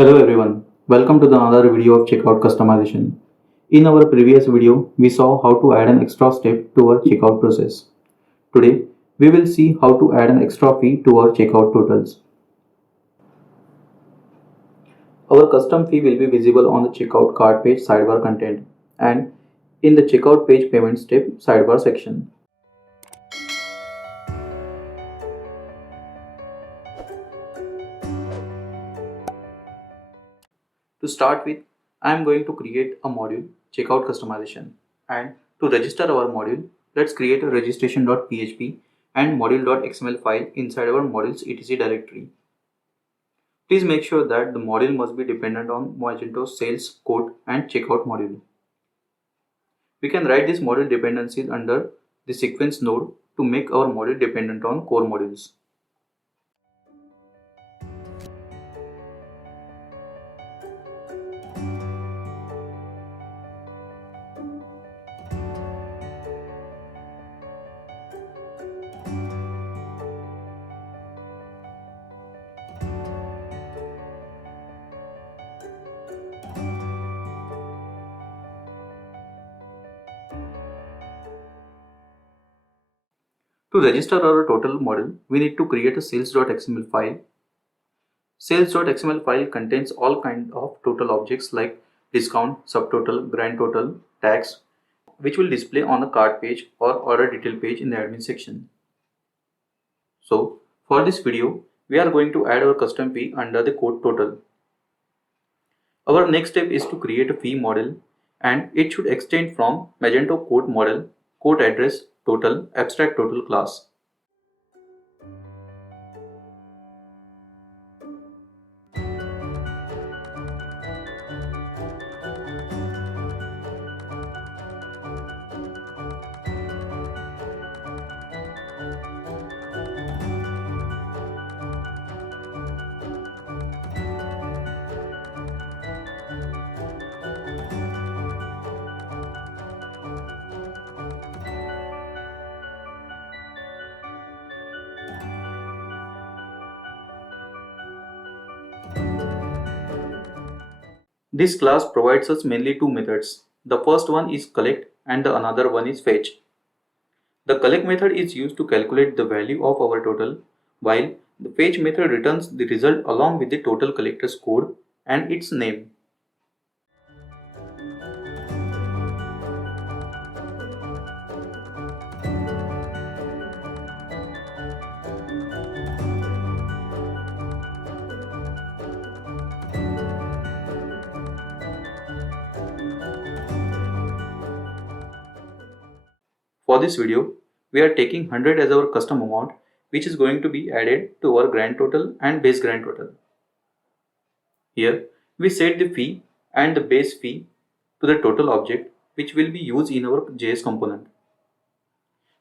Hello everyone, welcome to the another video of checkout customization. In our previous video, we saw how to add an extra step to our checkout process. Today, we will see how to add an extra fee to our checkout totals. Our custom fee will be visible on the checkout cart page sidebar content and in the checkout page payment step sidebar section. To start with, I am going to create a module, checkout customization. And to register our module, let's create a registration.php and module.xml file inside our modules etc directory. Please make sure that the module must be dependent on Magento's sales, code and checkout module. We can write this module dependencies under the sequence node to make our module dependent on core modules. To register our total module, we need to create a sales.xml file. Sales.xml file contains all kinds of total objects like discount, subtotal, grand total, tax, which will display on the cart page or order detail page in the admin section. So, for this video, we are going to add our custom fee under the code total. Our next step is to create a fee model and it should extend from Magento code model, code address, total, abstract total class. This class provides us mainly two methods. The first one is collect and the another one is fetch. The collect method is used to calculate the value of our total, while the fetch method returns the result along with the total collector's code and its name. For this video, we are taking 100 as our custom amount, which is going to be added to our grand total and base grand total. Here, we set the fee and the base fee to the total object, which will be used in our JS component.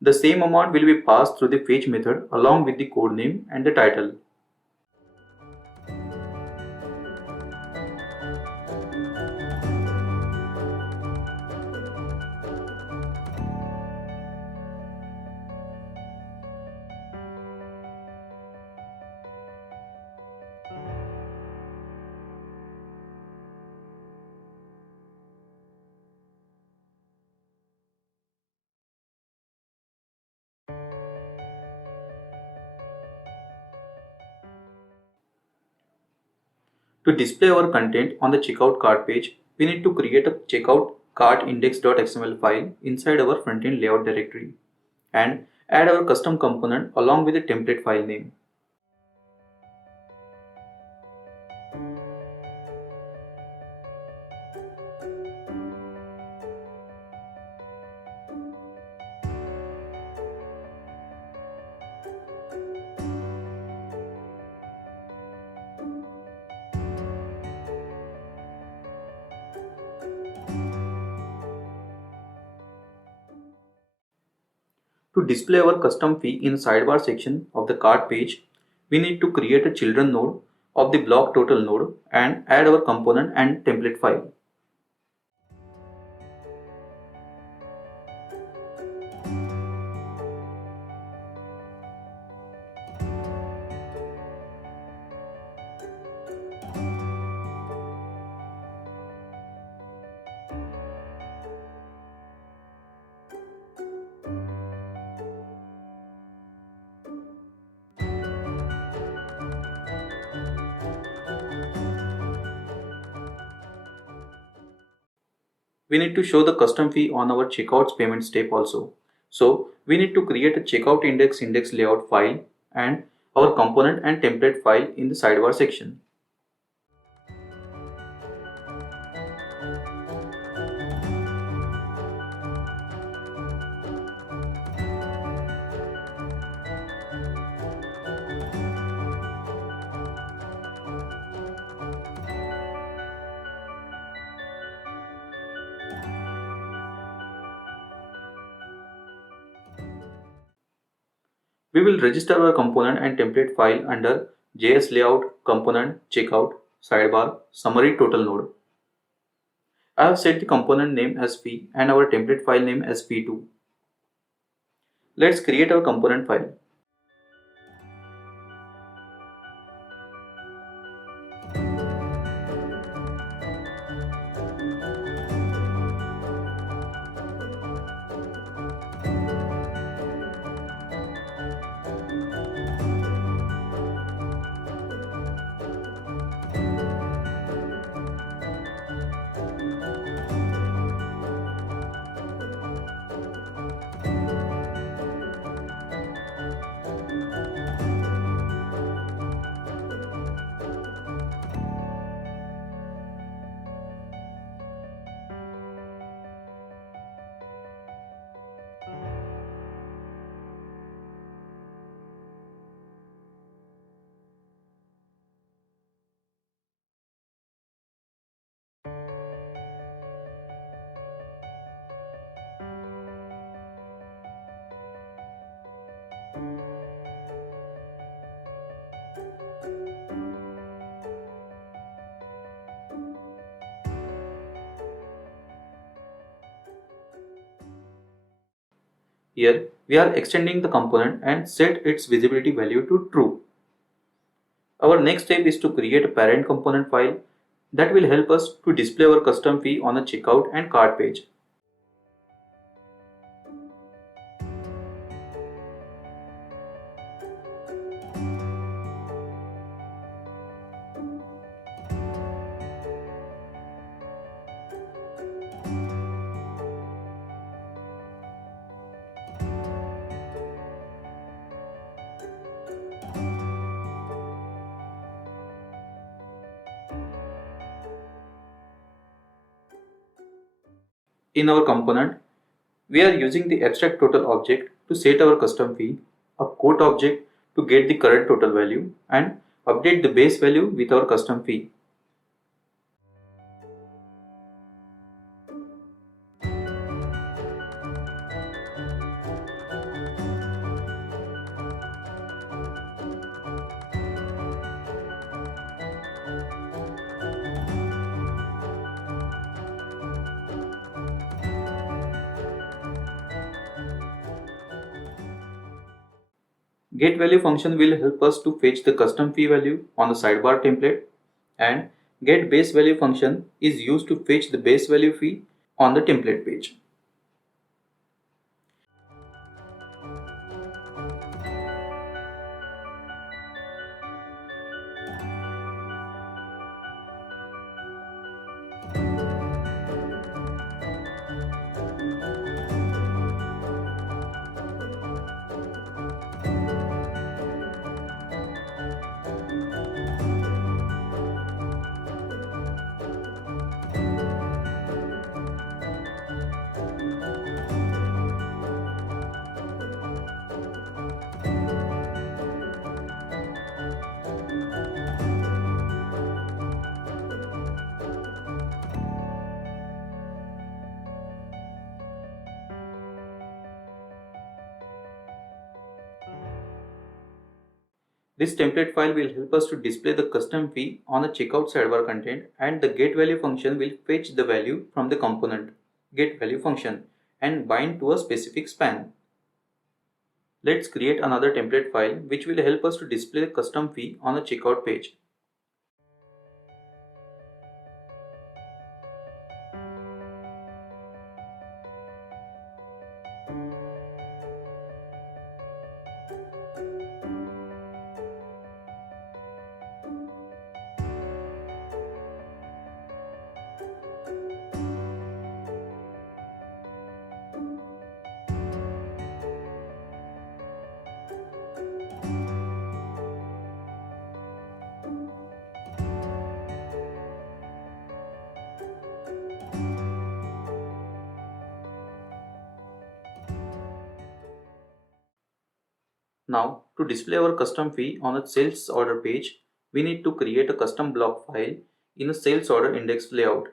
The same amount will be passed through the fetch method along with the code name and the title. To display our content on the checkout cart page, we need to create a checkout cart index.xml file inside our frontend layout directory and add our custom component along with the template file name. To display our custom fee in the sidebar section of the cart page, we need to create a children node of the block total node and add our component and template file. we need to show the custom fee on our checkouts payment step also. So we need to create a checkout index layout file and our component and template file in the sidebar section. We will register our component and template file under JS layout, component, checkout, sidebar, summary total node. I have set the component name as fee and our template file name as fee2. Let's create our component file. Here we are extending the component and set its visibility value to true. Our next step is to create a parent component file that will help us to display our custom fee on a checkout and cart page. In our component, we are using the abstract total object to set our custom fee, a quote object to get the current total value, and update the base value with our custom fee. GetValue function will help us to fetch the custom fee value on the sidebar template, and getBaseValue function is used to fetch the base value fee on the template page. This template file will help us to display the custom fee on the checkout sidebar content, and the getValue function will fetch the value from the component getValue function and bind to a specific span. Let's create another template file which will help us to display the custom fee on the checkout page. Now, to display our custom fee on a sales order page, we need to create a custom block file in a sales order index layout.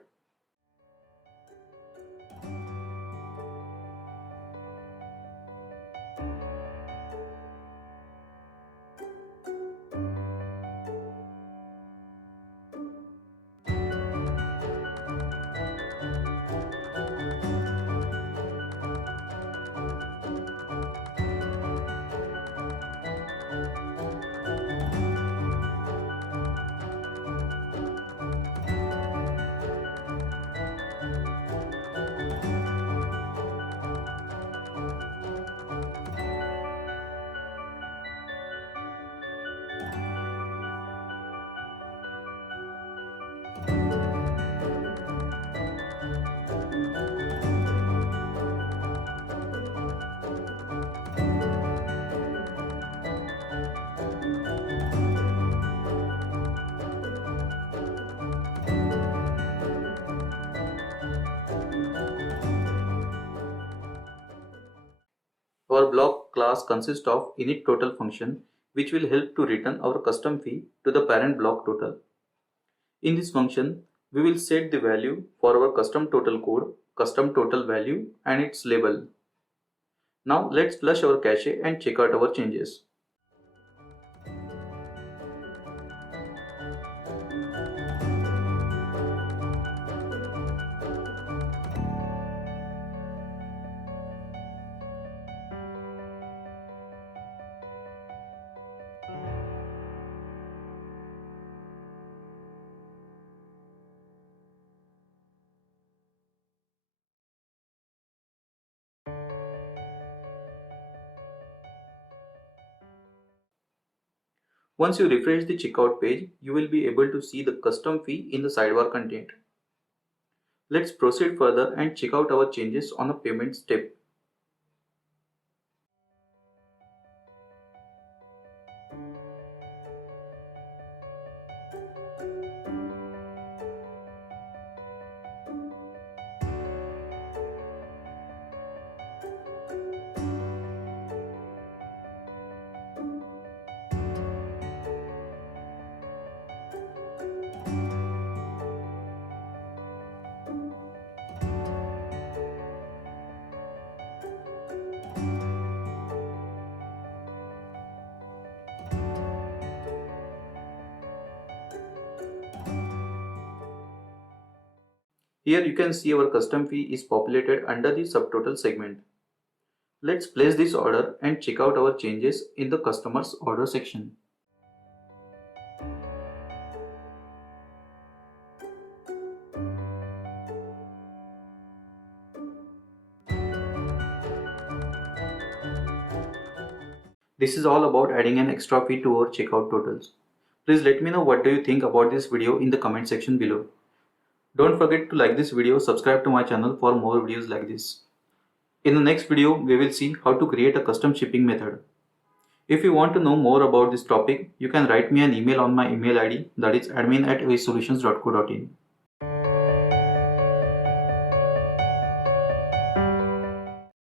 Our block class consists of init total function, which will help to return our custom fee to the parent block total. In this function, we will set the value for our custom total code, custom total value and its label. Now let's flush our cache and check out our changes. Once you refresh the checkout page, you will be able to see the custom fee in the sidebar content. Let's proceed further and check out our changes on the payment step. Here you can see our custom fee is populated under the subtotal segment. Let's place this order and check out our changes in the customer's order section. This is all about adding an extra fee to our checkout totals. Please let me know what do you think about this video in the comment section below. Don't forget to like this video, subscribe to my channel for more videos like this. In the next video, we will see how to create a custom shipping method. If you want to know more about this topic, you can write me an email on my email ID, that is admin@avisolutions.co.in.